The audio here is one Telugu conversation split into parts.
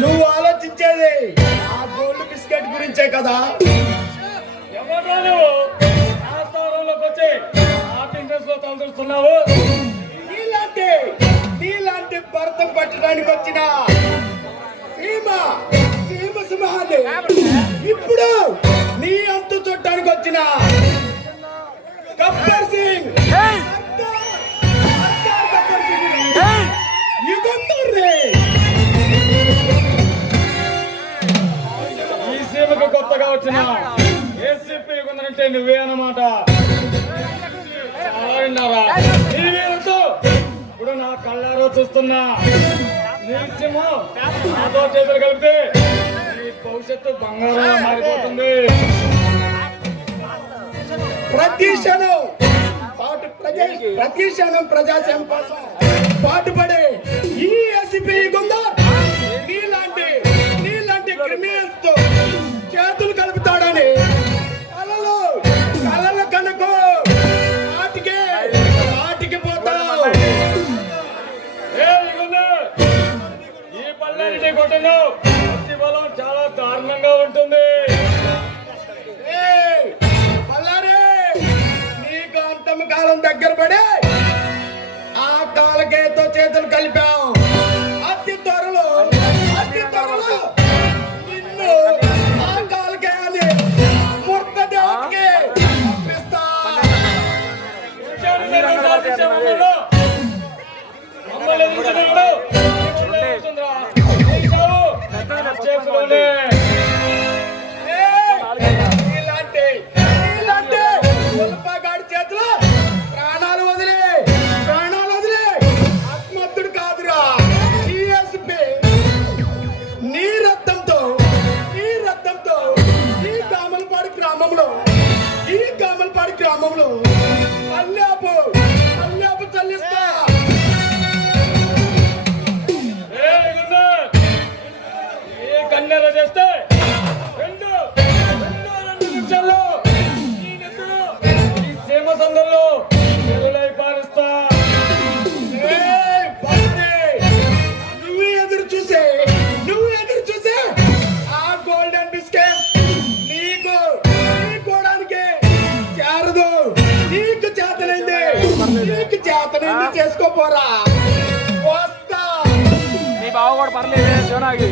నువ్వు ఆలోచించేది ఆ గోల్డ్ బిస్కెట్ గురించే కదా. ఎవరో నువ్వు ఆ స్థానంలోకి వచ్చి ఆఫీస్ లో తలదూస్తున్నావు. నీలాంటి భరతం పట్టడానికి వచ్చిన సీమ సింహాన్ని ఇప్పుడు నీ అంతు చుట్టానికి వచ్చిన గబ్బర్ సింగ్ ఈ సీమకు కొత్తగా వచ్చిన ఏసీపీ యుగంధరంటే నువ్వే అన్నమాట. చాలా విన్నారా? ఇప్పుడు నా కళ్ళారో చూస్తున్నా. నీ సింహం నాతో చేతులు కలిపితే నీ భవిష్యత్తు బంగారంగా మారిపోతుంది. ప్రతి క్షణం ప్రజాసేవ కోసం పాటుపడే ఈ ఏసీపీ నీలాంటి క్రిమినల్స్ తో చేతులు కలుపుతాడని కలలు కనుకో వాటికి పోతావు. ఈ పల్లెని కొట్టను ప్రతి బలం చాలా దారుణంగా ఉంటుంది. నీకు అంతమ కాలం దగ్గర పడే ఆ కాలకేతో చేతులు కలిపాం. అతి త్వరలో నిన్ను ఆ కాలకేయాన్ని మూర్త దేవుడికి అర్పిస్తా. ఉల్పగాడి చేతిలో ప్రాణాలు వదిలే ఆత్మహత్యుడు కాదురా టీఎస్పీ. నీ రక్తంతో ఈ గామలపాడు గ్రామంలో అల్లాపు చల్లిస్తా. కన్నెర చేస్తే రెండు నిమిషాల్లో ఈ సీమ సందర్లో వెలులై పారుస్తా. నువ్వు ఎదురు చూసే ఆ గోల్డెన్ బిస్కెట్ నీకోడానికి చేరదు. నీకు చేతనైంది చేసుకోపోరా. వస్తా. నీ బావ కూడా పర్లేదు శివనాగి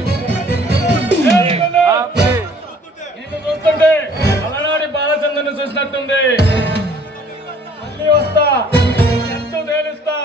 నిన్ను చూస్తుంటే అలనాడి బాలచంద్రుని చూసినట్టుంది. మళ్ళీ వస్తా, ఎంతో తేలిస్తా.